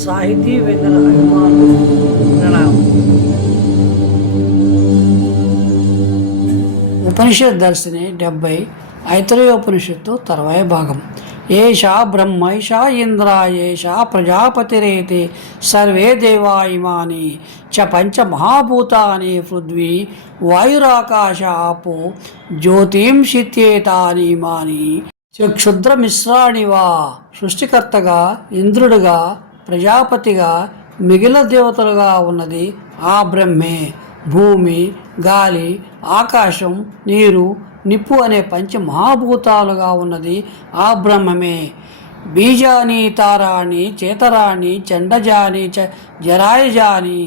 సాహితీవేత్తల అభిమానులు ప్రణామం. ఉపనిషత్ దర్శిని డెబ్బై ఐతరేయోపనిషత్తు తర్వాయి భాగం. ఏషా బ్రహ్మైషా ఇంద్ర ఏషా ప్రజాపతిరేతి సర్వే దేవా ఇమాని చ పంచమహాభూతాని పృథ్వీ వాయురాకాశ ఆపో జ్యోతింషిత్యేతాని ఇమాని క్షుద్రమిశ్రాణి వా సృష్టికర్తగా ఇంద్రుడుగా ప్రజాపతిగా మిగిలిన దేవతలుగా ఉన్నది ఆ బ్రహ్మే. భూమి గాలి ఆకాశం నీరు నిప్పు అనే పంచ మహాభూతాలుగా ఉన్నది ఆ బ్రహ్మమే. బీజాని తారాణి చేతరాణి చండజాని చ జరాయజాని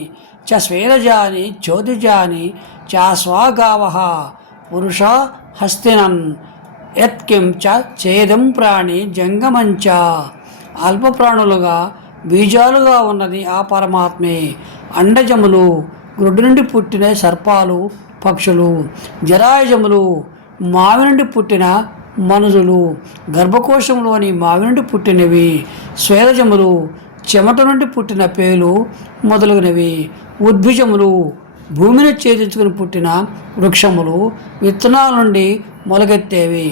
చ శ్వేదజాని జ్యోతిజాని చ స్వాగావ పురుష హస్తినన్ యత్కిం చ చేదం ప్రాణి జంగమంచ. అల్ప ప్రాణులుగా బీజాలుగా ఉన్నది ఆ పరమాత్మే. అండజములు గ్రుడ్డు నుండి పుట్టిన సర్పాలు పక్షులు జరాయజములు మావి నుండి పుట్టిన మనుషులు గర్భకోశంలోని మావి నుండి పుట్టినవి స్వేదజములు చెమట నుండి పుట్టిన పేలు మొదలగునవి ఉద్భిజములు భూమిని ఛేదించుకుని పుట్టిన వృక్షములు విత్తనాల నుండి మొలకెత్తేవి.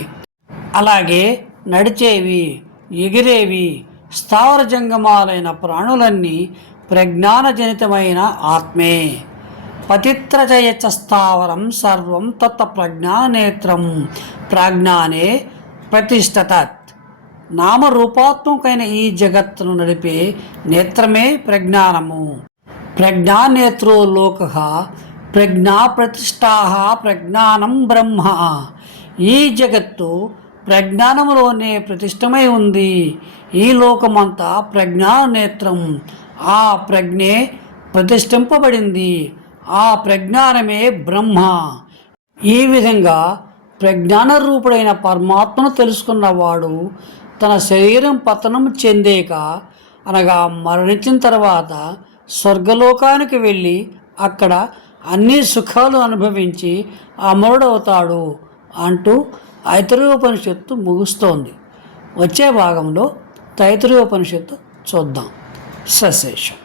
అలాగే నడిచేవి ఎగిరేవి స్థావర జంగమాలైన ప్రాణులన్నీ ప్రజ్ఞానజనితమైన ఆత్మే. పతిత్రజయచ స్థావరం సర్వం తత్త ప్రజ్ఞానేత్రం. ప్రాజ్ఞానే ప్రతిష్టతత్. నామరూపాత్మకైన ఈ జగత్తును నడిపే నేత్రమే ప్రజ్ఞానము. ప్రజ్ఞానేత్రో లోక ప్రజ్ఞా ప్రతిష్టా ప్రజ్ఞానం బ్రహ్మ. ఈ జగత్తు ప్రజ్ఞానములోనే ప్రతిష్టమై ఉంది. ఈ లోకమంతా ప్రజ్ఞానేత్రం. ఆ ప్రజ్ఞే ప్రతిష్ఠింపబడింది. ఆ ప్రజ్ఞానమే బ్రహ్మ. ఈ విధంగా ప్రజ్ఞాన రూపుడైన పరమాత్మను తెలుసుకున్నవాడు తన శరీరం పతనం చెందేక అనగా మరణించిన తర్వాత స్వర్గలోకానికి వెళ్ళి అక్కడ అన్ని సుఖాలు అనుభవించి అమరుడవుతాడు. అంటూ ఐతరోపనిషత్తు ముగుస్తోంది. వచ్చే భాగంలో తైతరోపనిషత్తు చూద్దాం. సశేషం.